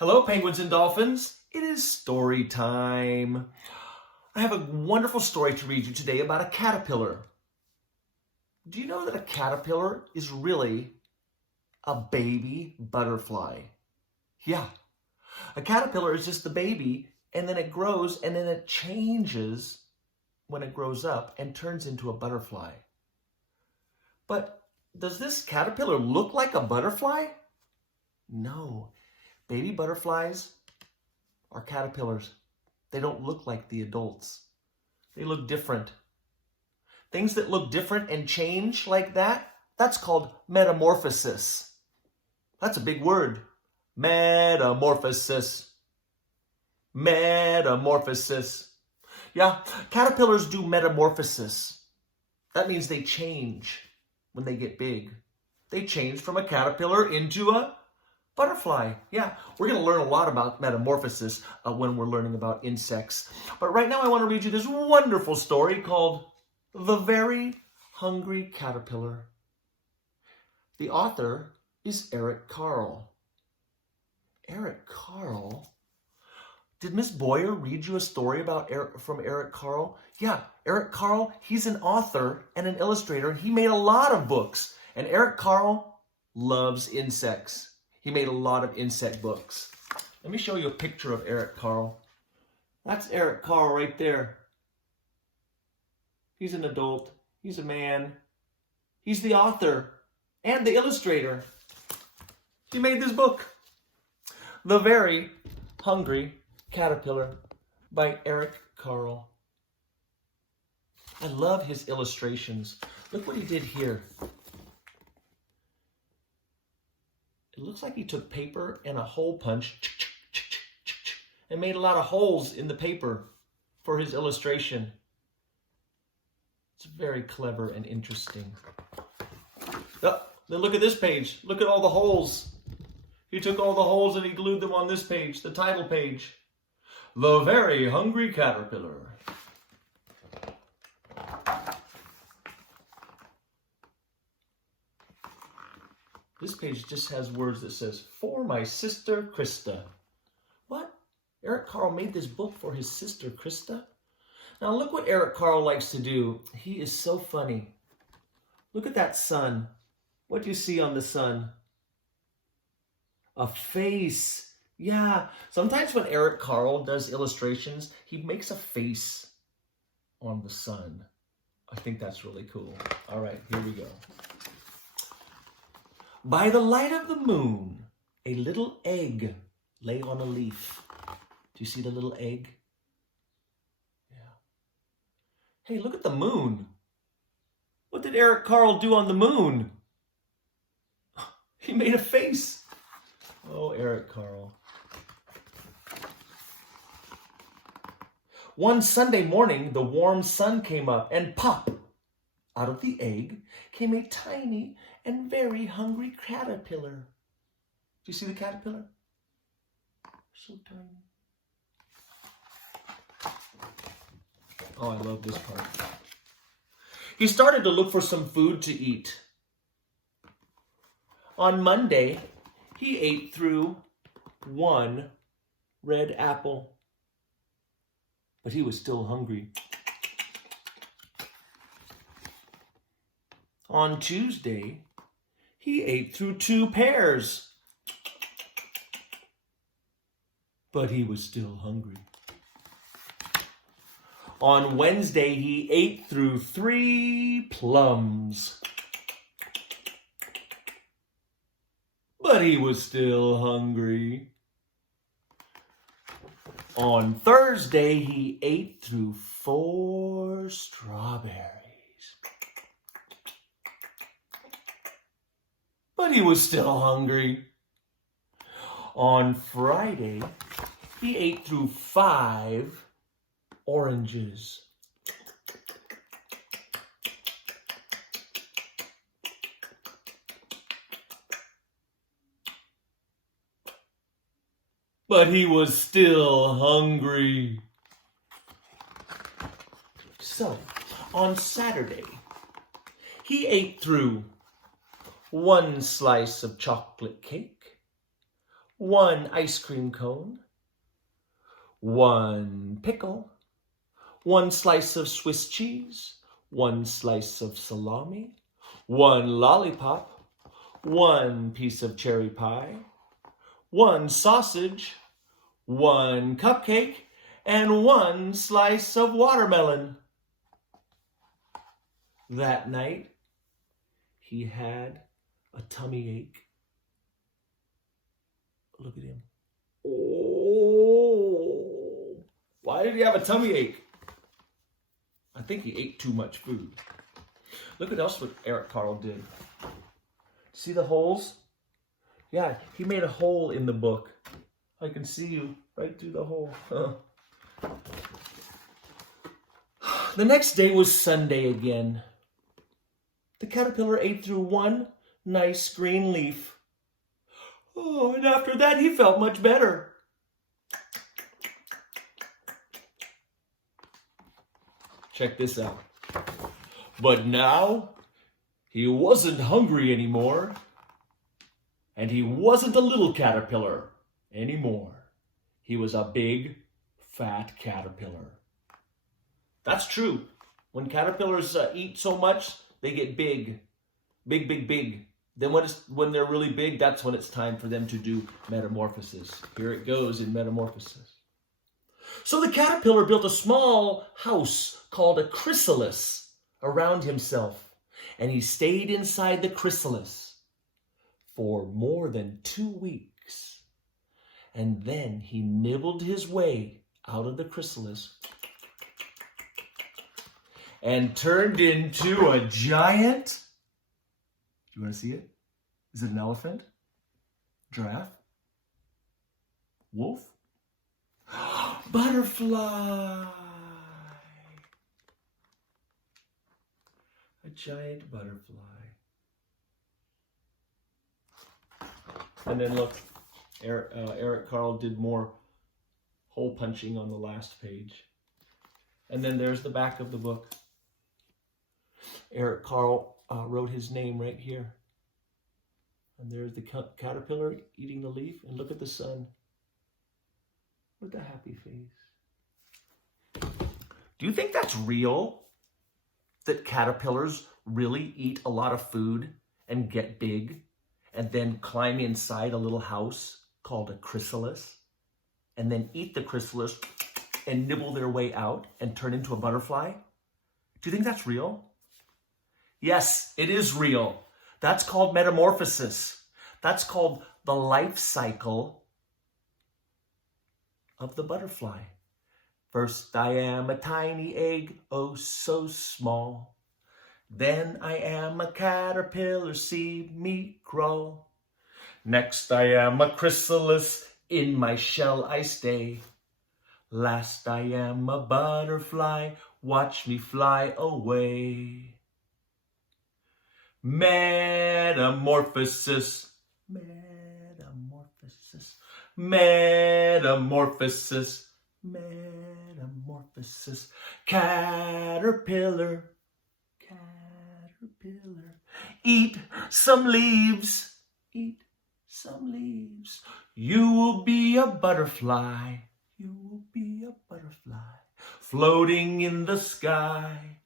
Hello, penguins and dolphins. It is story time. I have a wonderful story to read you today about a caterpillar. Do you know that a caterpillar is really a baby butterfly? Yeah, a caterpillar is just the baby, and then it grows, and then it changes when it grows up and turns into a butterfly. But does this caterpillar look like a butterfly? No. Baby butterflies are caterpillars. They don't look like the adults. They look different. Things that look different and change like that, that's called metamorphosis. That's a big word. Metamorphosis. Metamorphosis. Yeah, caterpillars do metamorphosis. That means they change when they get big. They change from a caterpillar into a butterfly. Yeah, we're going to learn a lot about metamorphosis when we're learning about insects. But right now I want to read you this wonderful story called The Very Hungry Caterpillar. The author is Eric Carle. Eric Carle? Did Miss Boyer read you a story about from Eric Carle? Yeah, Eric Carle, he's an author and an illustrator, and he made a lot of books. And Eric Carle loves insects. He made a lot of insect books. Let me show you a picture of Eric Carle. That's Eric Carle right there. He's an adult. He's a man. He's the author and the illustrator. He made this book, The Very Hungry Caterpillar by Eric Carle. I love his illustrations. Look what he did here. It looks like he took paper and a hole punch and made a lot of holes in the paper for his illustration. It's very clever and interesting. Oh, then look at this page. Look at all the holes. He took all the holes and he glued them on this page, the title page. The Very Hungry Caterpillar. This page just has words that says, for my sister Krista. What? Eric Carle made this book for his sister Krista? Now look what Eric Carle likes to do. He is so funny. Look at that sun. What do you see on the sun? A face. Yeah. Sometimes when Eric Carle does illustrations, he makes a face on the sun. I think that's really cool. All right, here we go. By the light of the moon, a little egg lay on a leaf. Do you see the little egg? Yeah. Hey, look at the moon. What did Eric Carle do on the moon? He made a face. Oh, Eric Carle. One Sunday morning, the warm sun came up and pop! Out of the egg came a tiny and very hungry caterpillar. Do you see the caterpillar? So tiny. Oh, I love this part. He started to look for some food to eat. On Monday, he ate through one red apple. But he was still hungry. On Tuesday, he ate through 2 pears. But he was still hungry. On Wednesday, he ate through 3 plums. But he was still hungry. On Thursday, he ate through 4 strawberries. But he was still hungry. On Friday, he ate through 5 oranges. But he was still hungry. So, on Saturday, he ate through 1 slice of chocolate cake, 1 ice cream cone, 1 pickle, 1 slice of Swiss cheese, 1 slice of salami, 1 lollipop, 1 piece of cherry pie, 1 sausage, 1 cupcake, and 1 slice of watermelon. That night, he had a tummy ache. Look at him. Oh, why did he have a tummy ache? I think he ate too much food. Look at else what Eric Carle did. See the holes? Yeah, he made a hole in the book. I can see you right through the hole. The next day was Sunday again. The caterpillar ate through 1 nice green leaf. Oh, and after that he felt much better. Check this out. But now, he wasn't hungry anymore. And he wasn't a little caterpillar anymore. He was a big, fat caterpillar. That's true. When caterpillars eat so much, they get big. Big, big, big. Then when they're really big, that's when it's time for them to do metamorphosis. Here it goes in metamorphosis. So the caterpillar built a small house called a chrysalis around himself, and he stayed inside the chrysalis for more than 2 weeks. And then he nibbled his way out of the chrysalis and turned into a giant. You want to see it? Is it an elephant? Giraffe? Wolf? Butterfly! A giant butterfly. And then look, Eric Carle did more hole punching on the last page. And then there's the back of the book. Eric Carle wrote his name right here. And there's the caterpillar eating the leaf. And look at the sun with a happy face. Do you think that's real? That caterpillars really eat a lot of food and get big and then climb inside a little house called a chrysalis and then eat the chrysalis and nibble their way out and turn into a butterfly? Do you think that's real? Yes, it is real. That's called metamorphosis. That's called the life cycle of the butterfly. First I am a tiny egg, oh so small. Then I am a caterpillar, see me crawl. Next I am a chrysalis, in my shell I stay. Last I am a butterfly, watch me fly away. Metamorphosis, metamorphosis, metamorphosis, metamorphosis. Caterpillar, caterpillar, eat some leaves, eat some leaves. You will be a butterfly, you will be a butterfly, floating in the sky,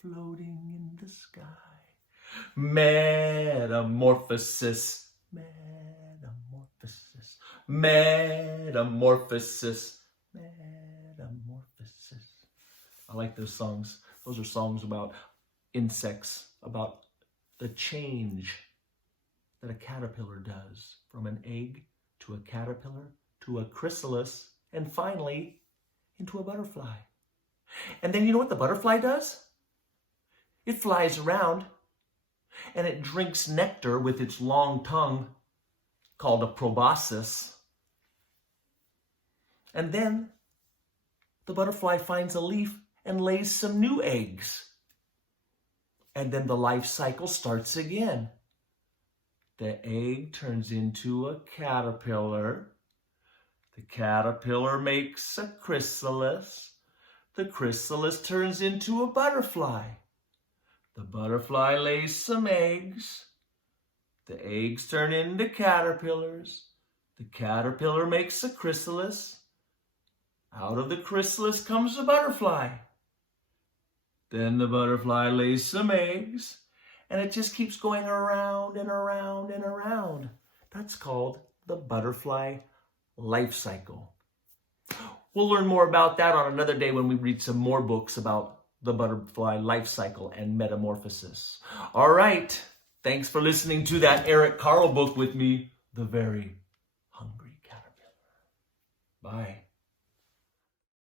floating in the sky. Metamorphosis, metamorphosis, metamorphosis, metamorphosis. I like those songs. Those are songs about insects, about the change that a caterpillar does from an egg to a caterpillar to a chrysalis and finally into a butterfly. And then you know what the butterfly does? It flies around and it drinks nectar with its long tongue called a proboscis. And then the butterfly finds a leaf and lays some new eggs. And then the life cycle starts again. The egg turns into a caterpillar. The caterpillar makes a chrysalis. The chrysalis turns into a butterfly. The butterfly lays some eggs. The eggs turn into caterpillars. The caterpillar makes a chrysalis. Out of the chrysalis comes a butterfly. Then the butterfly lays some eggs, and it just keeps going around and around and around. That's called the butterfly life cycle. We'll learn more about that on another day when we read some more books about the butterfly life cycle and metamorphosis. All right. Thanks for listening to that Eric Carle book with me, The Very Hungry Caterpillar. Bye.